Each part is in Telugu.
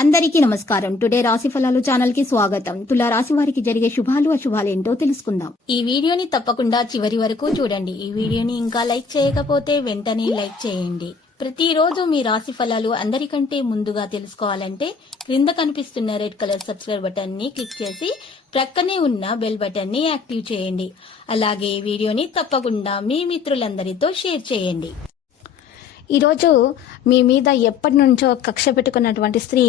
అందరికీ నమస్కారం. టుడే రాశి ఫలాలు ఛానల్ కి స్వాగతం. తులా రాశి వారికి జరిగే శుభాలు అశుభాలు ఏంటో తెలుసుకుందాం. ఈ వీడియోని తప్పకుండా చివరి వరకు చూడండి. ఈ వీడియోని ఇంకా లైక్ చేయకపోతే వెంటనే లైక్ చేయండి. ప్రతిరోజు మీ రాశి ఫలాలు అందరికంటే ముందుగా తెలుసుకోవాలంటే క్రింద కనిపిస్తున్న రెడ్ కలర్ సబ్స్క్రైబ్ బటన్ ని క్లిక్ చేసి ప్రక్కనే ఉన్న బెల్ బటన్ ని యాక్టివ్ చేయండి. అలాగే ఈ వీడియోని తప్పకుండా మీ మిత్రులందరితో షేర్ చేయండి. ఈరోజు మీ మీద ఎప్పటి నుంచో కక్ష పెట్టుకున్నటువంటి స్త్రీ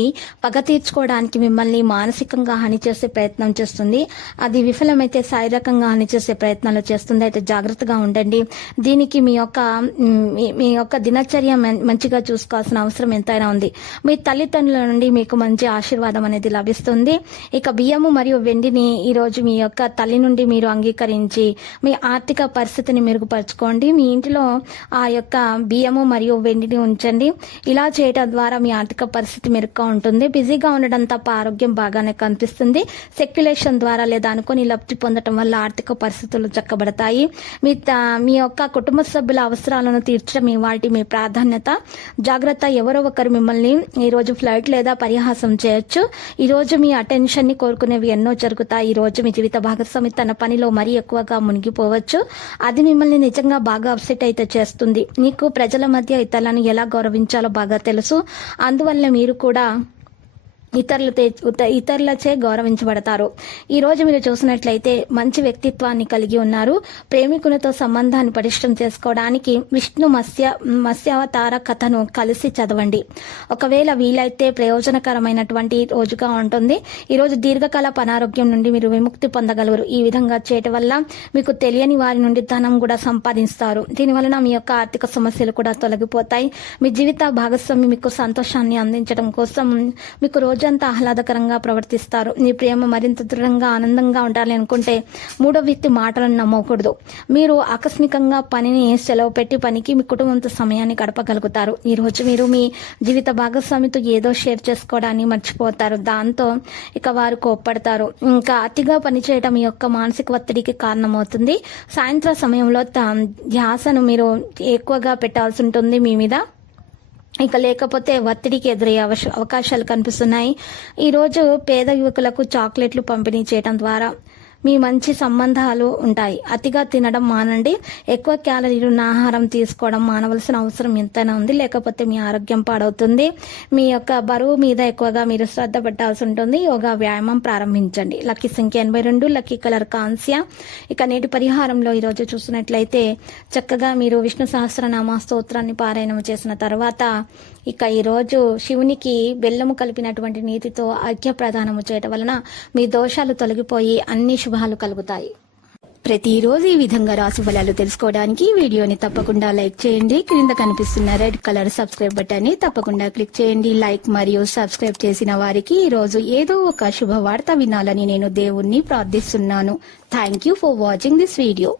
పగ తీర్చుకోవడానికి మిమ్మల్ని మానసికంగా హాని చేసే ప్రయత్నం చేస్తుంది. అది విఫలమైతే శారీరకంగా హాని చేసే ప్రయత్నాలు చేస్తుంది. అయితే జాగ్రత్తగా ఉండండి. దీనికి మీ యొక్క దినచర్య మంచిగా చూసుకోవాల్సిన అవసరం ఎంతైనా ఉంది. మీ తల్లిదండ్రుల నుండి మీకు మంచి ఆశీర్వాదం అనేది లభిస్తుంది. ఇక బియ్యము మరియు వెండిని ఈరోజు మీ యొక్క తల్లి నుండి మీరు అంగీకరించి మీ ఆర్థిక పరిస్థితిని మెరుగుపరచుకోండి. మీ ఇంటిలో ఆ యొక్క బియ్యము మరియు వెండిని ఉంచండి. ఇలా చేయడం ద్వారా మీ ఆర్థిక పరిస్థితి మెరుగ్గా ఉంటుంది. బిజీగా ఉండడం తప్ప ఆరోగ్యం బాగానే కనిపిస్తుంది. సెక్యులేషన్ ద్వారా లేదా అనుకుని లబ్ధి పొందడం వల్ల ఆర్థిక పరిస్థితులు చక్కబడతాయి. మీ యొక్క కుటుంబ సభ్యుల అవసరాలను తీర్చడం ఇవాల్టి మీ ప్రాధాన్యత. జాగ్రత్త, ఎవరో ఒకరు మిమ్మల్ని ఈరోజు ఫ్లైట్ లేదా పరిహాసం చేయొచ్చు. ఈరోజు మీ అటెన్షన్ ని కోరుకునేవి ఎన్నో జరుగుతాయి. ఈ రోజు మీ జీవిత భాగస్వామి తన పనిలో మరీ ఎక్కువగా మునిగిపోవచ్చు. అది మిమ్మల్ని నిజంగా బాగా అప్సెట్ అయితే చేస్తుంది. మీకు ప్రజల మధ్య ఇతరులను ఎలా గౌరవించాలో బాగా తెలుసు. అందువల్ల మీరు కూడా ఇతరులచే గౌరవించబడతారు. ఈ రోజు మీరు చూసినట్లయితే మంచి వ్యక్తిత్వాన్ని కలిగి ఉన్నారు. ప్రేమికులతో సంబంధాన్ని పటిష్టం చేసుకోవడానికి విష్ణు మత్స్యావతార కథను కలిసి చదవండి. ఒకవేళ వీలైతే ప్రయోజనకరమైనటువంటి రోజుగా ఉంటుంది. ఈ రోజు దీర్ఘకాల అనారోగ్యం నుండి మీరు విముక్తి పొందగలరు. ఈ విధంగా చేయటం వల్ల మీకు తెలియని వారి నుండి ధనం కూడా సంపాదిస్తారు. దీనివలన మీ యొక్క ఆర్థిక సమస్యలు కూడా తొలగిపోతాయి. మీ జీవిత భాగస్వామి మీకు సంతోషాన్ని అందించడం కోసం మీకు రోజంతా ఆహ్లాదకరంగా ప్రవర్తిస్తారు. మీ ప్రేమ మరింత దృఢంగా ఆనందంగా ఉండాలి అనుకుంటే మూడో వ్యక్తి మాటలను నమ్మకూడదు. మీరు ఆకస్మికంగా పనిని సెలవు పెట్టి పనికి మీ కుటుంబంతో సమయాన్ని గడపగలుగుతారు. ఈ రోజు మీరు మీ జీవిత భాగస్వామితో ఏదో షేర్ చేసుకోవడాన్ని మర్చిపోతారు. దాంతో ఇక వారు కోప్పడతారు. ఇంకా అతిగా పనిచేయడం మీ యొక్క మానసిక ఒత్తిడికి కారణమవుతుంది. సాయంత్రం సమయంలో ధ్యాసను మీరు ఎక్కువగా పెట్టాల్సి ఉంటుంది మీ మీద. ఇక లేకపోతే ఒత్తిడికి ఎదురయ్యే అవకాశాలు కనిపిస్తున్నాయి. ఈరోజు పేద యువకులకు చాక్లెట్లు పంపిణీ చేయడం ద్వారా మీ మంచి సంబంధాలు ఉంటాయి. అతిగా తినడం మానండి. ఎక్కువ క్యాలరీలు ఉన్న ఆహారం తీసుకోవడం మానవలసిన అవసరం ఎంతైనా ఉంది. లేకపోతే మీ ఆరోగ్యం పాడవుతుంది. మీ యొక్క బరువు మీద ఎక్కువగా మీరు శ్రద్ధ పెట్టాల్సి ఉంటుంది. యోగా వ్యాయామం ప్రారంభించండి. లక్కీ సంఖ్య 82, లక్కీ కలర్ కాంస్య. ఇక నేటి పరిహారంలో ఈరోజు చూసినట్లయితే చక్కగా మీరు విష్ణు సహస్రనామ స్తోత్రాన్ని పారాయణం చేసిన తర్వాత ఇక ఈరోజు శివునికి బెల్లము కలిపినటువంటి నీతితో అర్ఘ్య ప్రదానము చేయటం వలన మీ దోషాలు తొలగిపోయి అన్ని శుభాలు కలుగుతాయి. ప్రతిరోజు ఈ విధంగా రాశి ఫలాలు తెలుసుకోవడానికి వీడియోని తప్పకుండా లైక్ చేయండి. క్రింద కనిపిస్తున్న రెడ్ కలర్ సబ్స్క్రైబ్ బటన్ ని తప్పకుండా క్లిక్ చేయండి. లైక్ మరియు సబ్స్క్రైబ్ చేసిన వారికి ఈ రోజు ఏదో ఒక శుభవార్త వినాలని నేను దేవుణ్ణి ప్రార్థిస్తున్నాను. Thank you for watching this video.